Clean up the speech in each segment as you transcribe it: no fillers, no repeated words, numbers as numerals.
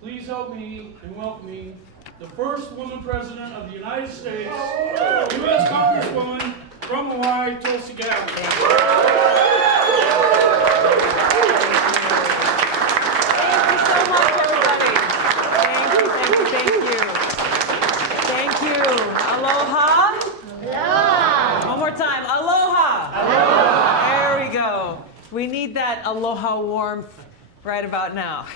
please help me in welcoming the first woman president of the United States, U.S. Congresswoman from Hawaii, Tulsi Gabbard. Thank you so much, everybody. Thank you. Aloha. Aloha. One more time. Aloha. Aloha. There we go. We need that aloha warmth right about now.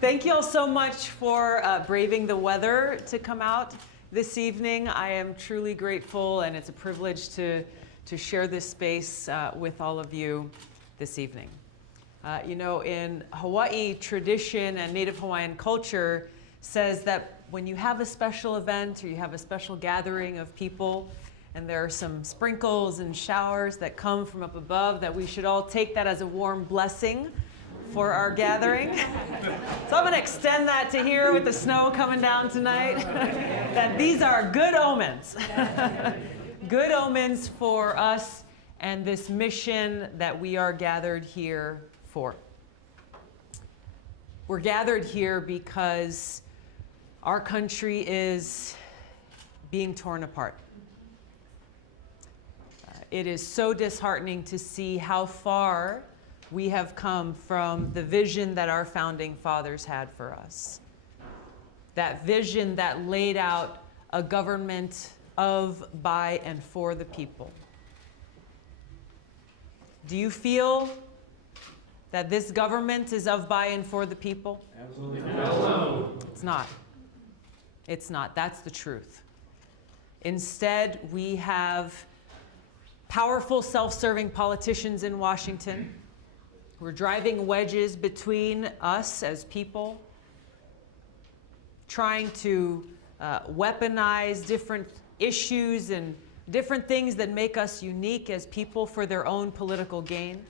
Thank you all so much for braving the weather to come out this evening. I am truly grateful, and it's a privilege to share this space with all of you this evening. You know, in Hawaii, tradition and Native Hawaiian culture says that when you have a special event or you have a special gathering of people, and there are some sprinkles and showers that come from up above, that we should all take that as a warm blessing for our gathering. So I'm going to extend that to here with the snow coming down tonight, that these are good omens. Good omens for us and this mission that we are gathered here for. We're gathered here because our country is being torn apart. It is so disheartening to see how far we have come from the vision that our founding fathers had for us. That vision that laid out a government of, by, and for the people. Do you feel that this government is of, by, and for the people? Absolutely not. It's not. It's not. That's the truth. Instead, we have powerful, self-serving politicians in Washington. We're driving wedges between us as people, trying to weaponize different issues and different things that make us unique as people for their own political gain.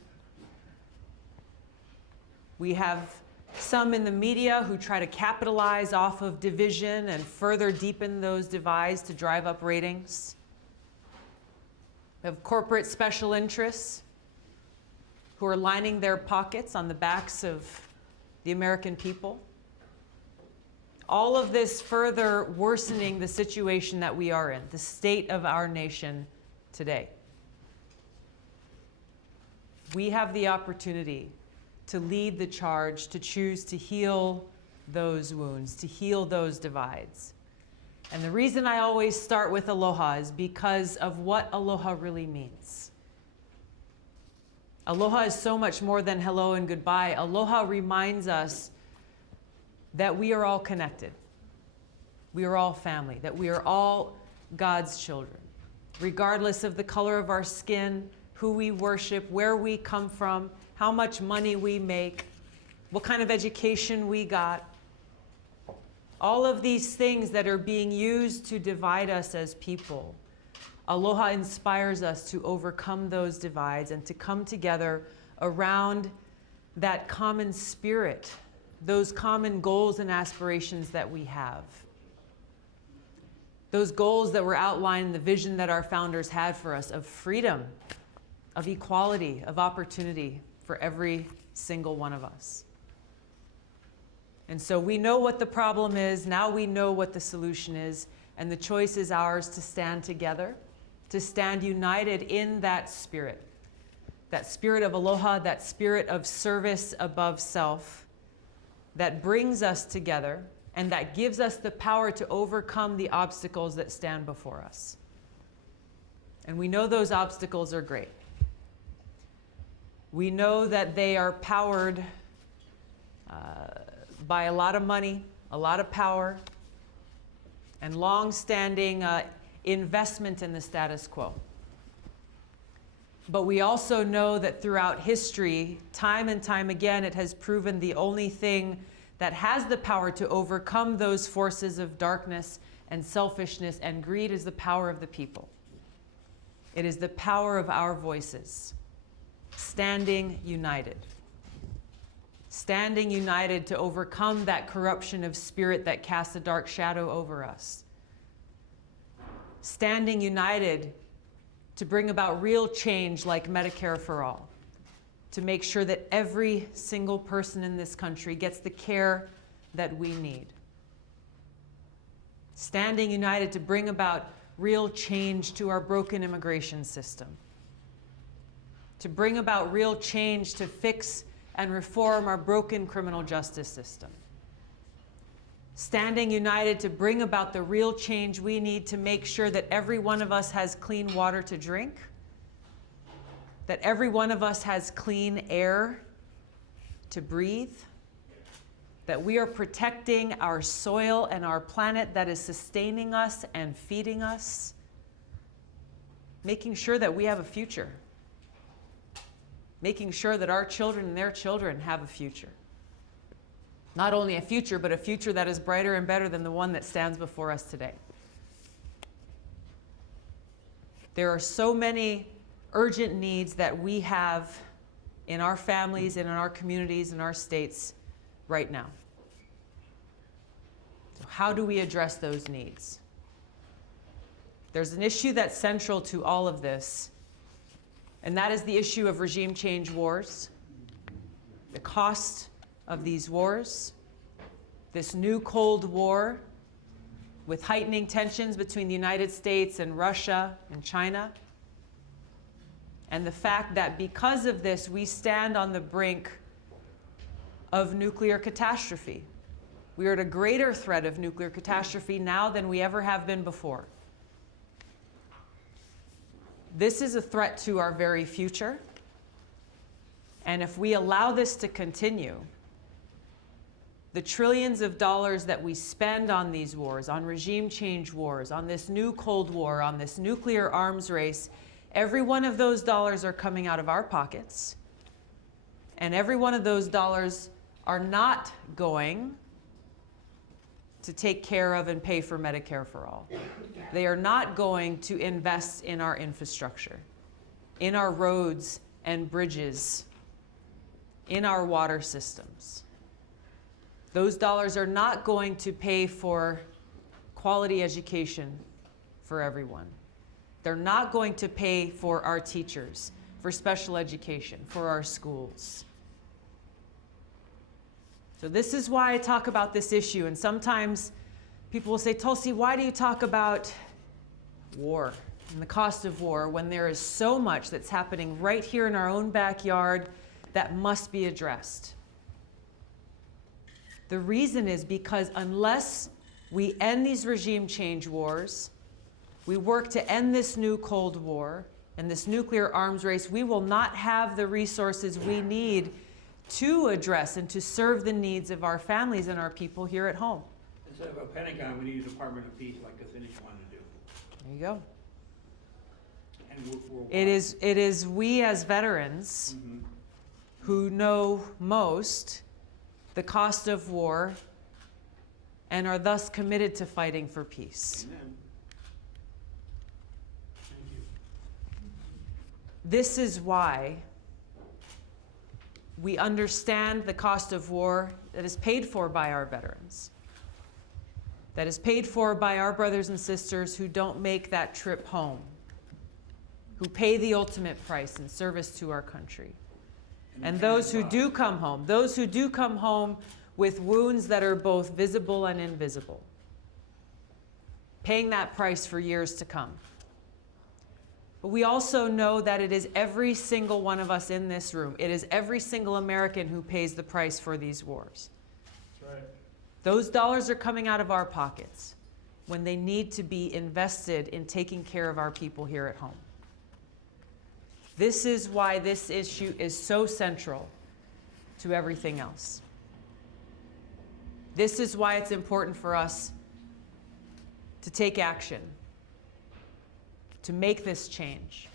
We have some in the media who try to capitalize off of division and further deepen those divides to drive up ratings. We have corporate special interests who are lining their pockets on the backs of the American people. All of this further worsening the situation that we are in, the state of our nation today. We have the opportunity to lead the charge, to choose to heal those wounds, to heal those divides. And the reason I always start with aloha is because of what aloha really means. Aloha is so much more than hello and goodbye. Aloha reminds us that we are all connected. We are all family, that we are all God's children, regardless of the color of our skin, who we worship, where we come from, how much money we make, what kind of education we got. All of these things that are being used to divide us as people. Aloha inspires us to overcome those divides and to come together around that common spirit, those common goals and aspirations that we have. Those goals that were outlined in the vision that our founders had for us of freedom, of equality, of opportunity for every single one of us. And so we know what the problem is, now we know what the solution is, and the choice is ours to stand together, to stand united in that spirit of aloha, that spirit of service above self, that brings us together and that gives us the power to overcome the obstacles that stand before us. And we know those obstacles are great. We know that they are powered by a lot of money, a lot of power, and long-standing investment in the status quo. But we also know that throughout history, time and time again, it has proven the only thing that has the power to overcome those forces of darkness and selfishness and greed is the power of the people. It is the power of our voices, standing united. Standing united to overcome that corruption of spirit that casts a dark shadow over us. Standing united to bring about real change like Medicare-for-all, to make sure that every single person in this country gets the care that we need. Standing united to bring about real change to our broken immigration system. To bring about real change to fix and reform our broken criminal justice system. Standing united to bring about the real change we need to make sure that every one of us has clean water to drink, that every one of us has clean air to breathe, that we are protecting our soil and our planet that is sustaining us and feeding us, making sure that we have a future, making sure that our children and their children have a future. Not only a future, but a future that is brighter and better than the one that stands before us today. There are so many urgent needs that we have in our families and in our communities and our states right now. So how do we address those needs? There's an issue that's central to all of this, and that is the issue of regime change wars, the cost of these wars, this new Cold War with heightening tensions between the United States and Russia and China, and the fact that because of this, we stand on the brink of nuclear catastrophe. We are at a greater threat of nuclear catastrophe now than we ever have been before. This is a threat to our very future. And if we allow this to continue, the trillions of dollars that we spend on these wars, on regime change wars, on this new Cold War, on this nuclear arms race, every one of those dollars are coming out of our pockets. And every one of those dollars are not going to take care of and pay for Medicare-for-all. They are not going to invest in our infrastructure, in our roads and bridges, in our water systems. Those dollars are not going to pay for quality education for everyone. They're not going to pay for our teachers, for special education, for our schools. So this is why I talk about this issue. And sometimes people will say, Tulsi, why do you talk about war and the cost of war when there is so much that's happening right here in our own backyard that must be addressed? The reason is because unless we end these regime change wars, we work to end this new Cold War and this nuclear arms race, we will not have the resources we need to address and to serve the needs of our families and our people here at home. Instead of a Pentagon, we need a Department of Peace like Kathleen wanted to do. There you go. And we're It is we as veterans who know most the cost of war and are thus committed to fighting for peace. Amen. Thank you. This is why we understand the cost of war that is paid for by our veterans, that is paid for by our brothers and sisters who don't make that trip home, who pay the ultimate price in service to our country. And those who do come home with wounds that are both visible and invisible, paying that price for years to come. But we also know that it is every single one of us in this room, it is every single American who pays the price for these wars. That's right. Those dollars are coming out of our pockets when they need to be invested in taking care of our people here at home. This is why this issue is so central to everything else. This is why it's important for us to take action, to make this change.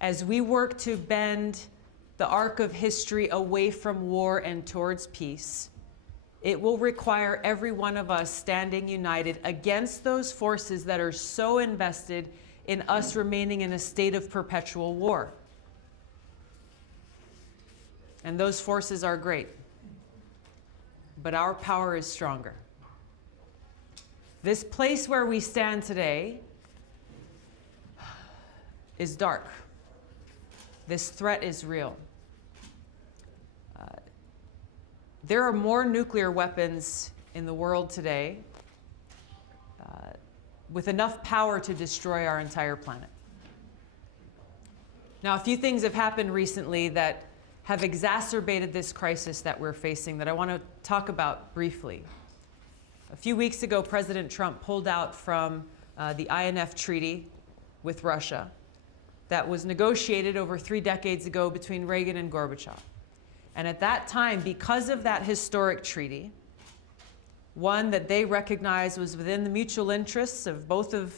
As we work to bend the arc of history away from war and towards peace, it will require every one of us standing united against those forces that are so invested in us remaining in a state of perpetual war. And those forces are great, but our power is stronger. This place where we stand today is dark. This threat is real. there are more nuclear weapons in the world today with enough power to destroy our entire planet. Now, a few things have happened recently that have exacerbated this crisis that we're facing that I want to talk about briefly. A few weeks ago, President Trump pulled out from the INF treaty with Russia that was negotiated over 3 decades ago between Reagan and Gorbachev. And at that time, because of that historic treaty, one that they recognized was within the mutual interests of both of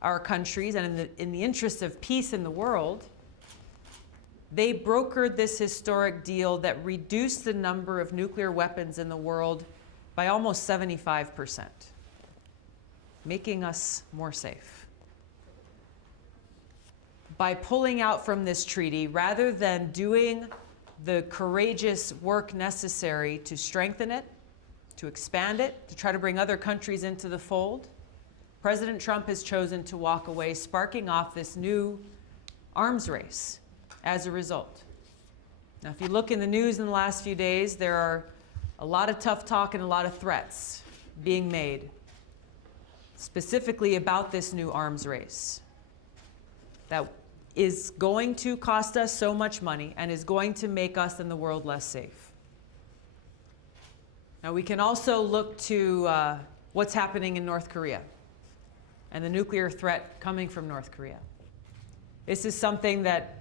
our countries and in the interests of peace in the world, they brokered this historic deal that reduced the number of nuclear weapons in the world by almost 75%, making us more safe. By pulling out from this treaty, rather than doing the courageous work necessary to strengthen it, to expand it, to try to bring other countries into the fold, President Trump has chosen to walk away, sparking off this new arms race as a result. Now, if you look in the news in the last few days, there are a lot of tough talk and a lot of threats being made, specifically about this new arms race that is going to cost us so much money and is going to make us and the world less safe. Now, we can also look to what's happening in North Korea and the nuclear threat coming from North Korea. This is something that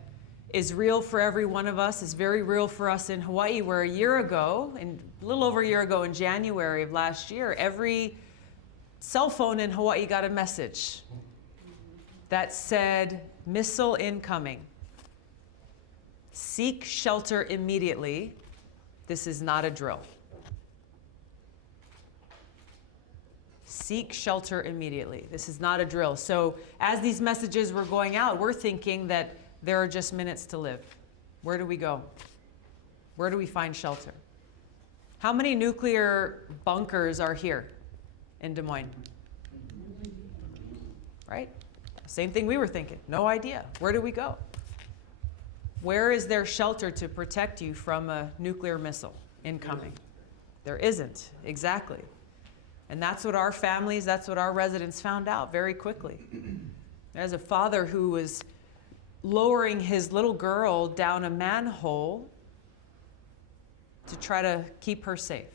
is real for every one of us, is very real for us in Hawaii, where a little over a year ago in January of last year, every cell phone in Hawaii got a message that said, "Missile incoming. Seek shelter immediately. This is not a drill." Seek shelter immediately. This is not a drill. So as these messages were going out, we're thinking that there are just minutes to live. Where do we go? Where do we find shelter? How many nuclear bunkers are here in Des Moines? Right? Same thing we were thinking. No idea. Where do we go? Where is there shelter to protect you from a nuclear missile incoming? There isn't. Exactly. And that's what our families, that's what our residents found out very quickly. There's a father who was lowering his little girl down a manhole to try to keep her safe.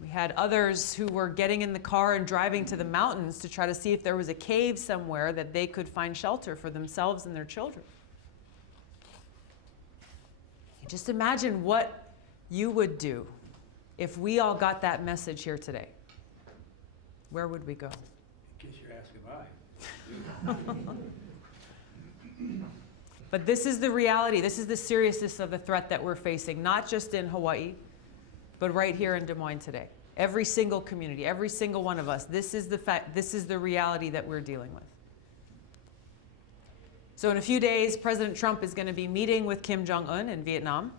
We had others who were getting in the car and driving to the mountains to try to see if there was a cave somewhere that they could find shelter for themselves and their children. Just imagine what you would do if we all got that message here today. Where would we go? Kiss your ass goodbye. But this is the reality. This is the seriousness of the threat that we're facing, not just in Hawaii, but right here in Des Moines today. Every single community, every single one of us, this is the fact, this is the reality that we're dealing with. So in a few days, President Trump is going to be meeting with Kim Jong-un in Vietnam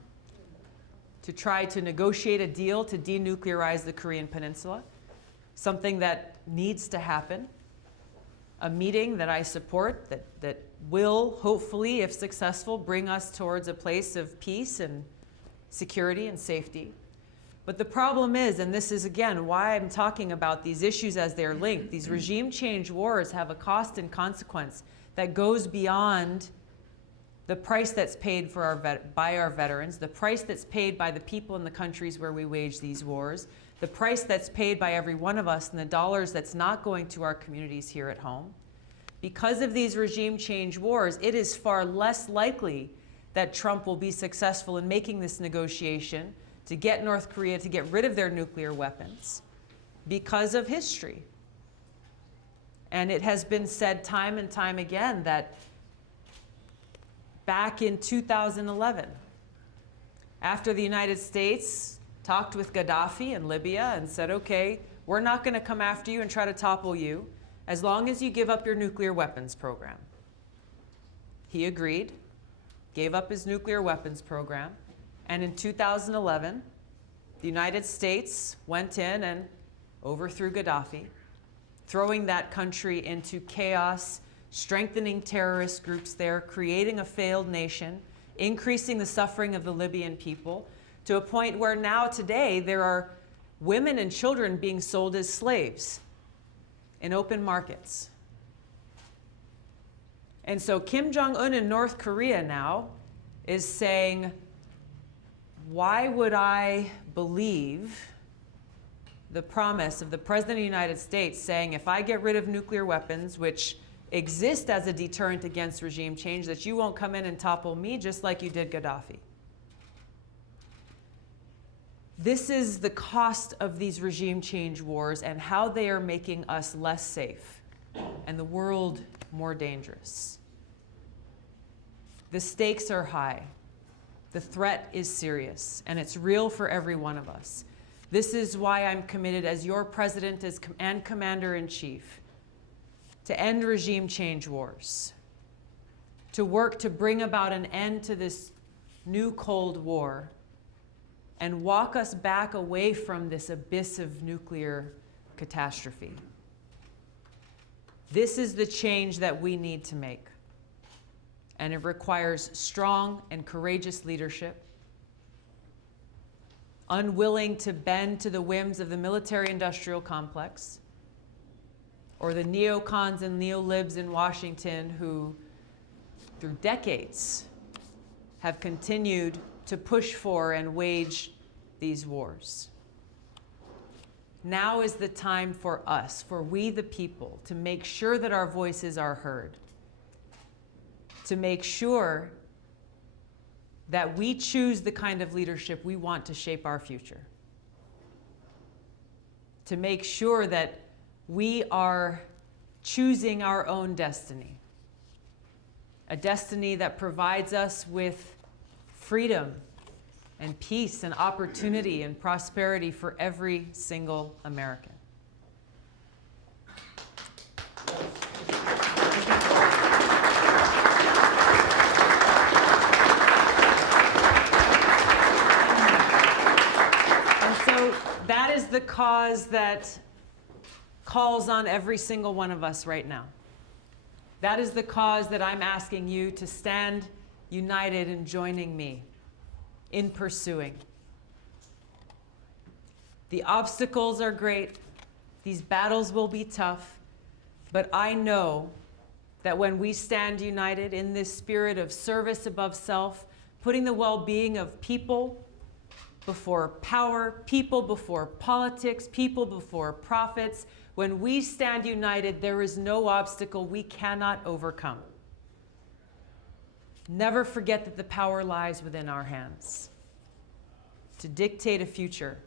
to try to negotiate a deal to denuclearize the Korean Peninsula, something that needs to happen, a meeting that I support that will, hopefully, if successful, bring us towards a place of peace and security and safety. But the problem is, and this is again why I'm talking about these issues as they're linked, these regime change wars have a cost and consequence that goes beyond the price that's paid for by our veterans, the price that's paid by the people in the countries where we wage these wars, the price that's paid by every one of us, and the dollars that's not going to our communities here at home. Because of these regime change wars, it is far less likely that Trump will be successful in making this negotiation to get North Korea to get rid of their nuclear weapons because of history. And it has been said time and time again that back in 2011, after the United States talked with Gaddafi in Libya and said, okay, we're not going to come after you and try to topple you as long as you give up your nuclear weapons program. He agreed, gave up his nuclear weapons program, and in 2011, the United States went in and overthrew Gaddafi, throwing that country into chaos, strengthening terrorist groups there, creating a failed nation, increasing the suffering of the Libyan people, to a point where now today there are women and children being sold as slaves in open markets. And so Kim Jong-un in North Korea now is saying, why would I believe the promise of the President of the United States saying, if I get rid of nuclear weapons, which exist as a deterrent against regime change, that you won't come in and topple me just like you did Gaddafi. This is the cost of these regime change wars and how they are making us less safe and the world more dangerous. The stakes are high. The threat is serious, and it's real for every one of us. This is why I'm committed as your president and commander-in-chief to end regime change wars, to work to bring about an end to this new Cold War and walk us back away from this abyss of nuclear catastrophe. This is the change that we need to make, and it requires strong and courageous leadership, unwilling to bend to the whims of the military-industrial complex, or the neocons and neolibs in Washington who, through decades, have continued to push for and wage these wars. Now is the time for us, for we the people, to make sure that our voices are heard, to make sure that we choose the kind of leadership we want to shape our future, to make sure that we are choosing our own destiny, a destiny that provides us with freedom and peace and opportunity and prosperity for every single American. And so that is the cause that calls on every single one of us right now. That is the cause that I'm asking you to stand united in joining me in pursuing. The obstacles are great. These battles will be tough. But I know that when we stand united in this spirit of service above self, putting the well-being of people before power, people before politics, people before profits, when we stand united, there is no obstacle we cannot overcome. Never forget that the power lies within our hands to dictate a future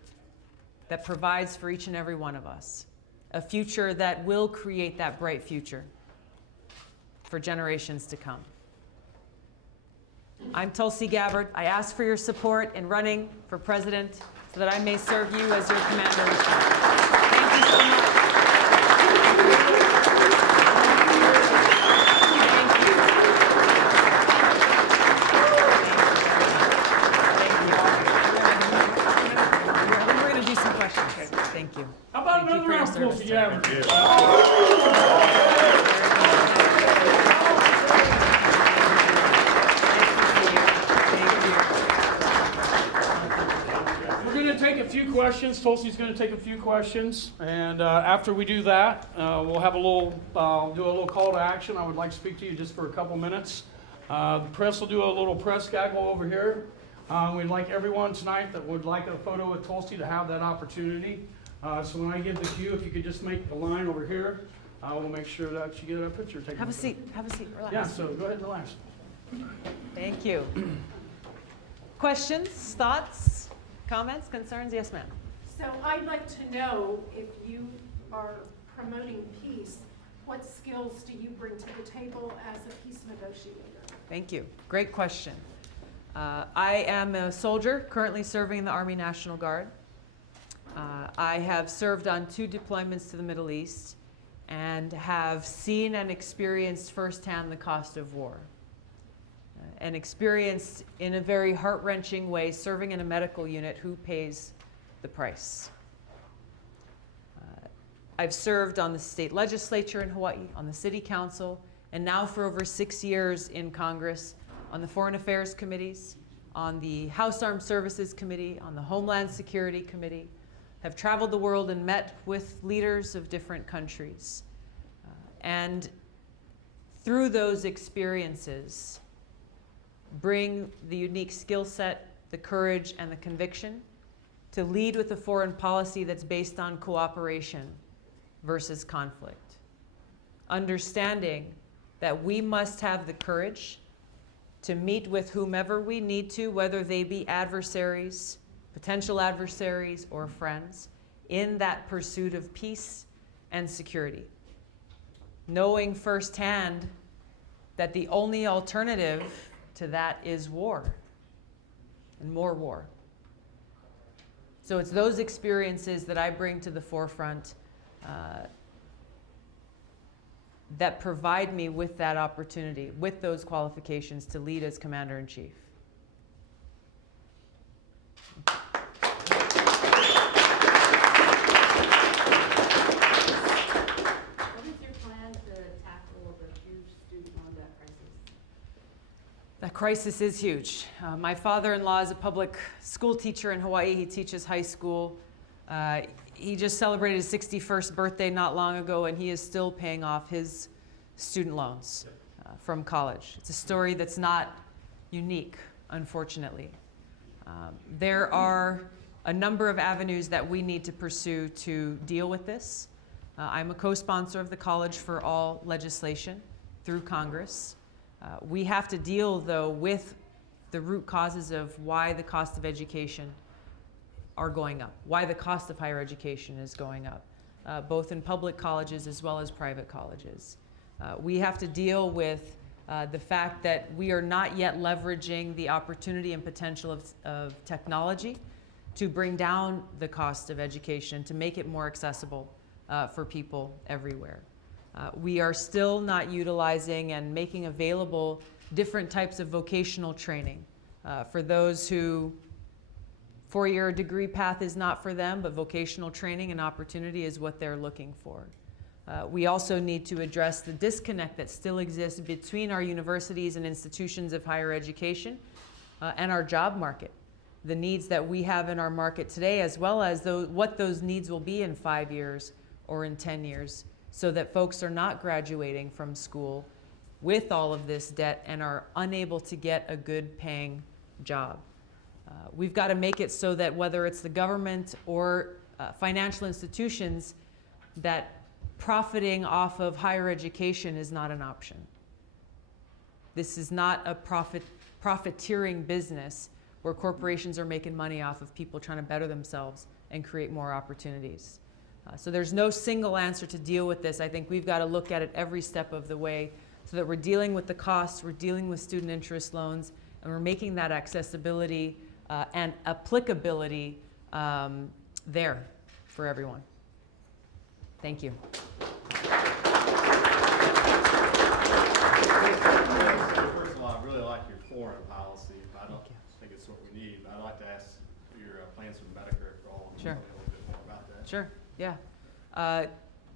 that provides for each and every one of us, a future that will create that bright future for generations to come. I'm Tulsi Gabbard. I ask for your support in running for president so that I may serve you as your commander-in-chief. Thank you so much. Thank you. How about another round, Tulsi Gabbard? We're going to take a few questions. Tulsi's going to take a few questions, and after we do that, we'll have a little, do a little call to action. I would like to speak to you just for a couple minutes. The press will do a little press gaggle over here. We'd like everyone tonight that would like a photo with Tulsi to have that opportunity. So when I give the cue, if you could just make a line over here, we'll make sure that you get a picture taken. Have a seat. Have a seat. Relax. Yeah, so go ahead and relax. Thank you. Questions, thoughts, comments, concerns? Yes, ma'am. So I'd like to know, if you are promoting peace, what skills do you bring to the table as a peace negotiator? Thank you. Great question. I am a soldier currently serving in the Army National Guard. I have served on 2 deployments to the Middle East and have seen and experienced firsthand the cost of war. And experienced in a very heart-wrenching way serving in a medical unit who pays the price. I've served on the state legislature in Hawaii, on the city council, and now for over 6 years in Congress on the foreign affairs committees, on the House Armed Services Committee, on the Homeland Security Committee, have traveled the world and met with leaders of different countries. And through those experiences, bring the unique skill set, the courage, and the conviction to lead with a foreign policy that's based on cooperation versus conflict. Understanding that we must have the courage to meet with whomever we need to, whether they be adversaries, potential adversaries, or friends, in that pursuit of peace and security. Knowing firsthand that the only alternative to that is war, and more war. So it's those experiences that I bring to the forefront that provide me with that opportunity, with those qualifications to lead as Commander-in-Chief. What is your plan to tackle the huge student loan debt crisis? That crisis is huge. My father-in-law is a public school teacher in Hawaii. He teaches high school. He just celebrated his 61st birthday not long ago, and he is still paying off his student loans from college. It's a story that's not unique, unfortunately. There are a number of avenues that we need to pursue to deal with this. I'm a co-sponsor of the Medicare-for-all legislation through Congress. We have to deal, though, with the root causes of why the cost of education are going up, why the cost of higher education is going up, both in public colleges as well as private colleges. We have to deal with the fact that we are not yet leveraging the opportunity and potential of technology to bring down the cost of education, to make it more accessible for people everywhere. We are still not utilizing and making available different types of vocational training for those who four-year degree path is not for them, but vocational training and opportunity is what they're looking for. We also need to address the disconnect that still exists between our universities and institutions of higher education and our job market. The needs that we have in our market today, as well as what those needs will be in 5 years or in 10 years, so that folks are not graduating from school with all of this debt and are unable to get a good paying job. We've got to make it so that whether it's the government or financial institutions, that profiting off of higher education is not an option. This is not a profiteering business where corporations are making money off of people trying to better themselves and create more opportunities. So there's no single answer to deal with this. I think we've got to look at it every step of the way so that we're dealing with the costs, we're dealing with student interest loans, and we're making that accessibility and applicability there for everyone. Thank you. First of all, I really like your foreign policy. I don't think it's what we need, but I'd like to ask your plans for Medicare-for-all. Sure. A little bit more about that. Sure, yeah.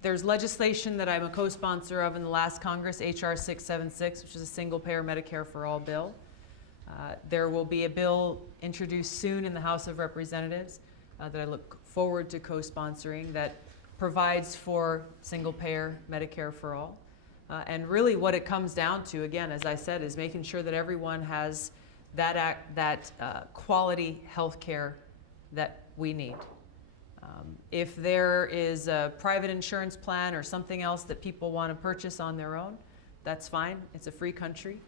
There's legislation that I'm a co-sponsor of in the last Congress, H.R. 676, which is a single-payer Medicare-for-all bill. There will be a bill introduced soon in the House of Representatives that I look forward to co-sponsoring that provides for single-payer Medicare-for-all. And really what it comes down to, again, as I said, is making sure that everyone has that quality health care that we need. If there is a private insurance plan or something else that people want to purchase on their own, that's fine. It's a free country.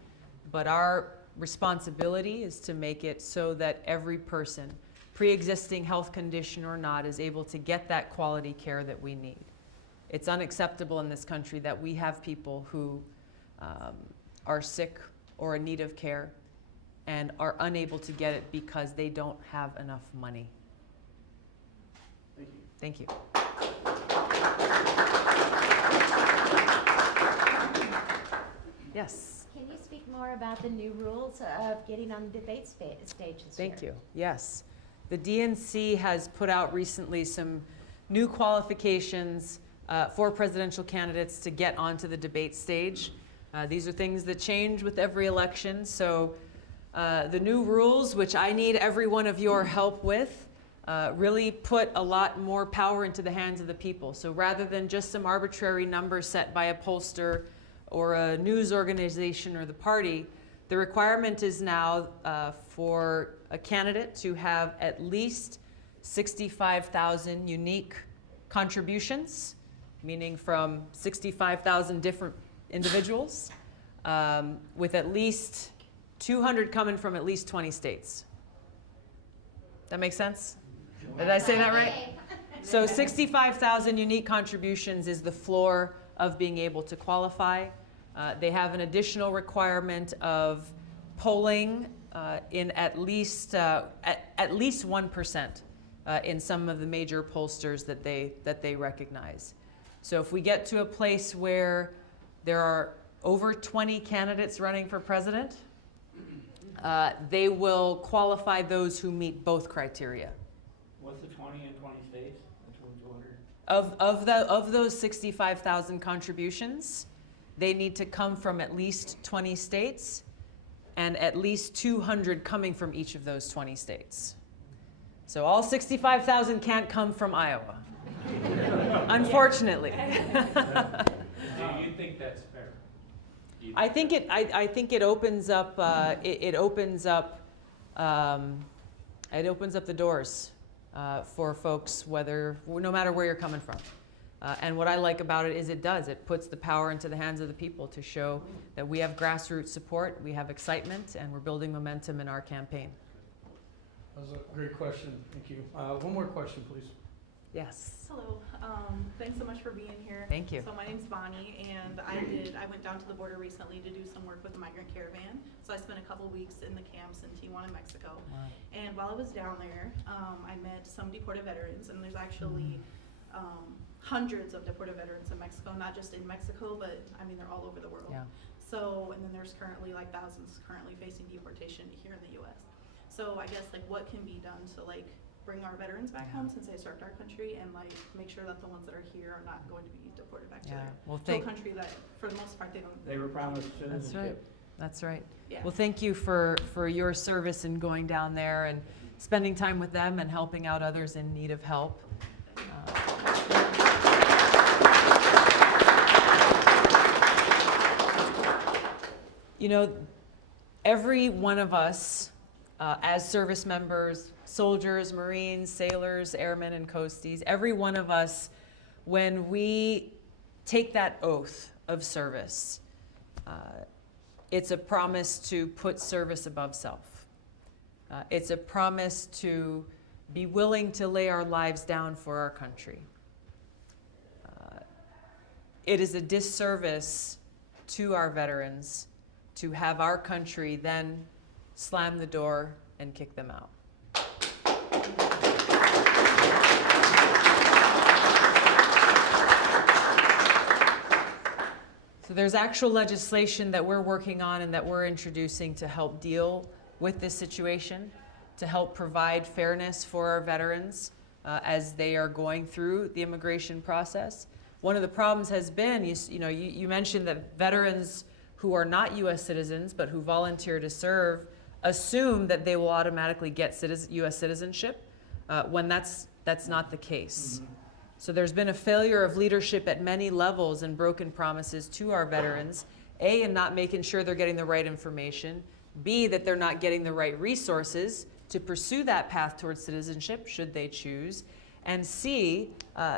But our responsibility is to make it so that every person, pre-existing health condition or not, is able to get that quality care that we need. It's unacceptable in this country that we have people who are sick or in need of care and are unable to get it because they don't have enough money. Thank you. Thank you. Yes. Can you speak more about the new rules of getting on the debate stage this year? Thank you. Yes. The DNC has put out recently some new qualifications for presidential candidates to get onto the debate stage. These are things that change with every election. So The new rules, which I need every one of your help with, really put a lot more power into the hands of the people. So rather than just some arbitrary number set by a pollster or a news organization or the party, the requirement is now for a candidate to have at least 65,000 unique contributions, meaning from 65,000 different individuals, with at least 200 coming from at least 20 states. That make sense? Did I say that right? So 65,000 unique contributions is the floor of being able to qualify. They have an additional requirement of polling in at least 1% in some of the major pollsters that they recognize. So if we get to a place where there are over 20 candidates running for president, they will qualify those who meet both criteria. What's the 20 in 20 states? Which one's 200? Of those 65,000 contributions, they need to come from at least 20 states and at least 200 coming from each of those 20 states. So all 65,000 can't come from Iowa, unfortunately. Do you think that's fair? I think it opens up it opens up the doors for folks, no matter where you're coming from. And what I like about it is it puts the power into the hands of the people to show that we have grassroots support, we have excitement, and we're building momentum in our campaign. That was a great question. Thank you. One more question, please. Yes. Hello. Thanks so much for being here. Thank you. So my name's Bonnie, and I went down to the border recently to do some work with the migrant caravan. So I spent a couple weeks in the camps in Tijuana, Mexico. Wow. And while I was down there, I met some deported veterans, and there's actually hundreds of deported veterans in Mexico, not just in Mexico, but I mean, they're all over the world. Yeah. So, and then there's currently like thousands currently facing deportation here in the U.S. So I guess like what can be done to like bring our veterans back home since they served our country, and like make sure that the ones that are here are not going to be deported back to a country that for the most part They were promised citizenship. That's right. Yeah. Well, thank you for your service and going down there and spending time with them and helping out others in need of help. You know, every one of us, as service members, soldiers, Marines, sailors, airmen, and coasties, every one of us, when we take that oath of service, it's a promise to put service above self. It's a promise to be willing to lay our lives down for our country. It is a disservice to our veterans to have our country then slam the door and kick them out. So there's actual legislation that we're working on and that we're introducing to help deal with this situation, to help provide fairness for our veterans as they are going through the immigration process. One of the problems has been, you mentioned that veterans who are not U.S. citizens but who volunteer to serve assume that they will automatically get U.S. citizenship when that's not the case. Mm-hmm. So there's been a failure of leadership at many levels and broken promises to our veterans, A, in not making sure they're getting the right information, B, that they're not getting the right resources to pursue that path towards citizenship should they choose, and C,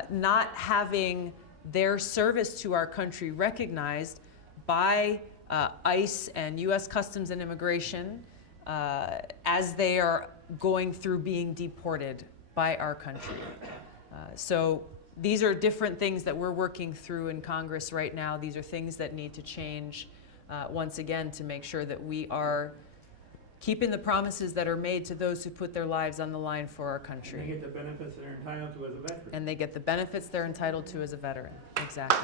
not having their service to our country recognized by ICE and U.S. Customs and Immigration as they are going through being deported by our country. So these are different things that we're working through in Congress right now. These are things that need to change once again to make sure that we are keeping the promises that are made to those who put their lives on the line for our country. And they get the benefits they're entitled to as a veteran. And they get the benefits they're entitled to as a veteran. Exactly.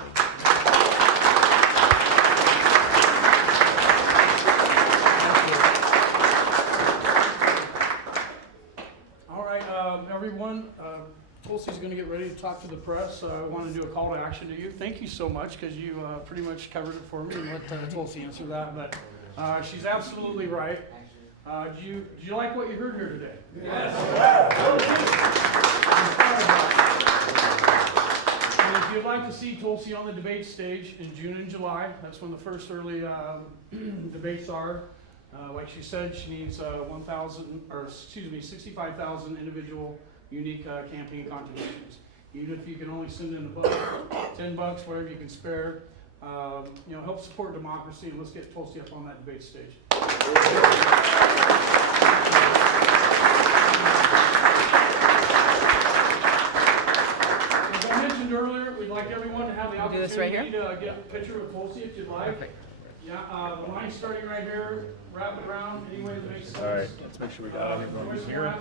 All right, everyone, Tulsi's going to get ready to talk to the press. I want to do a call to action to you. Thank you so much because you pretty much covered it for me and let Tulsi answer that. But she's absolutely right. Did you like what you heard here today? Yes. And if you'd like to see Tulsi on the debate stage in June and July, that's when the first early debates are. Like she said, she needs 65,000 individual unique campaign contributions. Even if you can only send in $1, $10, whatever you can spare, help support democracy, and let's get Tulsi up on that debate stage. As I mentioned earlier, we'd like everyone to have the Do this right opportunity to get a picture with Tulsi if you'd like. Perfect. Yeah, the line's starting right here, wrap it around any way that makes sense. All right, let's make sure we got everyone who's here.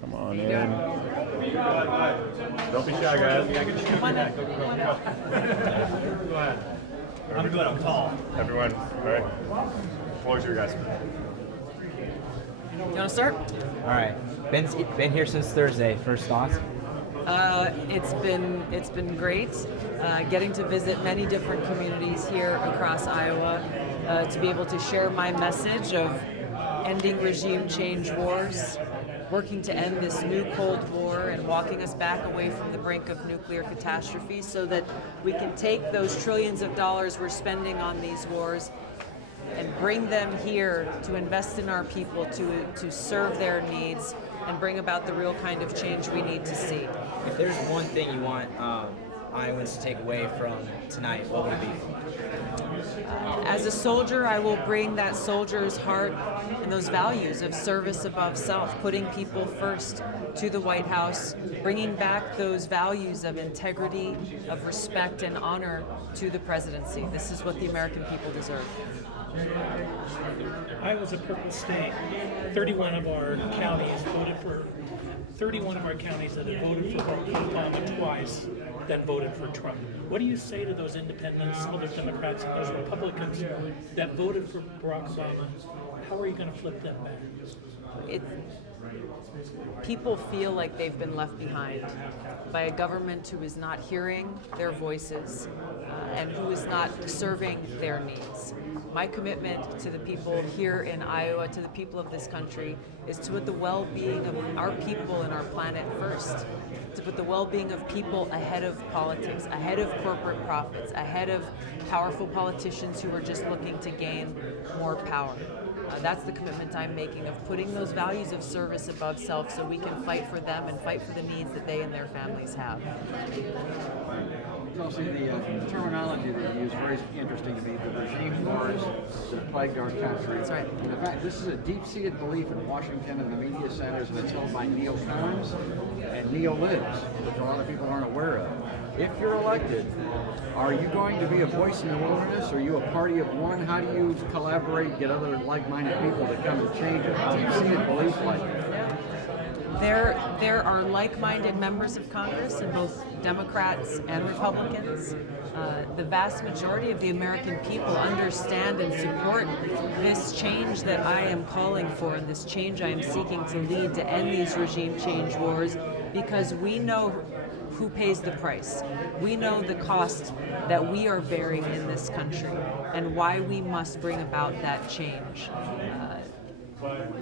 Come on in. Don't be shy, guys. Come on in. Go ahead. I'm good, I'm tall. Everyone, all right? Floor's your guys. You want to start? All right. Been here since Thursday. First thoughts? It's been great getting to visit many different communities here across Iowa, to be able to share my message of ending regime change wars, working to end this new Cold War and walking us back away from the brink of nuclear catastrophe so that we can take those trillions of dollars we're spending on these wars and bring them here to invest in our people, to serve their needs and bring about the real kind of change we need to see. If there's one thing you want Iowans to take away from tonight, what would it be? As a soldier, I will bring that soldier's heart and those values of service above self, putting people first to the White House, bringing back those values of integrity, of respect and honor to the presidency. This is what the American people deserve. Iowa's a purple state. 31 of our counties that have voted for Obama twice, then voted for Trump. What do you say to those independents, other Democrats, and those Republicans that voted for Barack Obama? How are you going to flip them back? People feel like they've been left behind by a government who is not hearing their voices and who is not serving their needs. My commitment to the people here in Iowa, to the people of this country, is to put the well-being of our people and our planet first, to put the well-being of people ahead of politics, ahead of corporate profits, ahead of powerful politicians who are just looking to gain more power. That's the commitment I'm making, of putting those values of service above self so we can fight for them and fight for the needs that they and their families have. Tulsi, the terminology that you use is very interesting to me. The regime wars that plagued our country. That's right. And in fact, this is a deep-seated belief in Washington and the media centers, and it's held by neocons and neo-libs, which a lot of people aren't aware of. If you're elected, are you going to be a voice in the wilderness? Are you a party of one? How do you collaborate, get other like-minded people to come and change it? Deep-seated belief like that. There are like-minded members of Congress, in both Democrats and Republicans. The vast majority of the American people understand and support this change that I am calling for and this change I am seeking to lead to end these regime change wars, because we know who pays the price. We know the cost that we are bearing in this country and why we must bring about that change.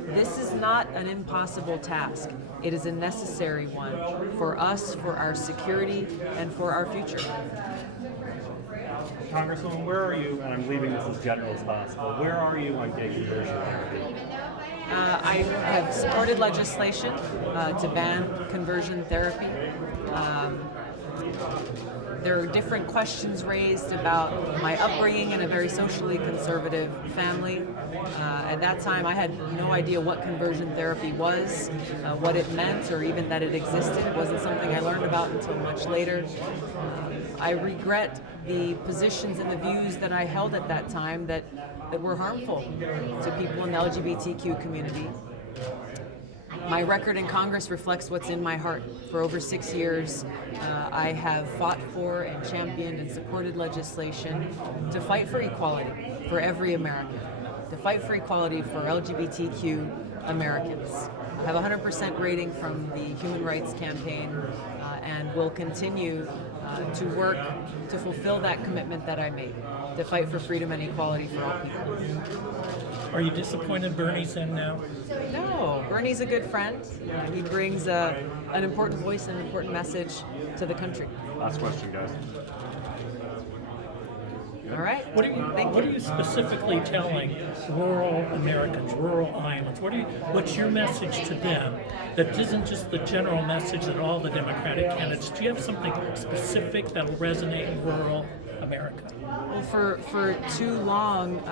This is not an impossible task. It is a necessary one for us, for our security, and for our future. Congresswoman, where are you, and I'm leaving this as general as possible, where are you on gay conversion therapy? I have supported legislation to ban conversion therapy. There are different questions raised about my upbringing in a very socially conservative family. At that time, I had no idea what conversion therapy was, what it meant, or even that it existed. It wasn't something I learned about until much later. I regret the positions and the views that I held at that time that were harmful to people in the LGBTQ community. My record in Congress reflects what's in my heart. For over 6 years, I have fought for and championed and supported legislation to fight for equality for every American, to fight for equality for LGBTQ Americans. I have a 100% rating from the Human Rights Campaign and will continue to work to fulfill that commitment that I made. to fight for freedom and equality for all people. Are you disappointed Bernie's in now? No, Bernie's a good friend. He brings an important voice and an important message to the country. Last question, guys. All right. What are you specifically telling rural Americans, rural Iowans? What's your message to them that isn't just the general message that all the Democratic candidates? Do you have something specific that will resonate in rural America? Well, for too long,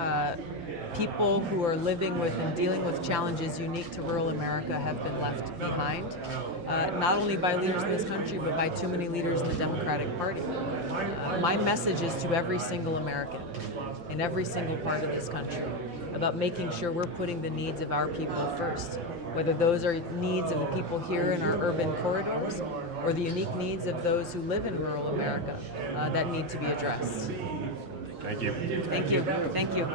people who are living with and dealing with challenges unique to rural America have been left behind, not only by leaders in this country, but by too many leaders in the Democratic Party. My message is to every single American in every single part of this country about making sure we're putting the needs of our people first, whether those are needs of the people here in our urban corridors or the unique needs of those who live in rural America that need to be addressed. Thank you. Thank you. Thank you.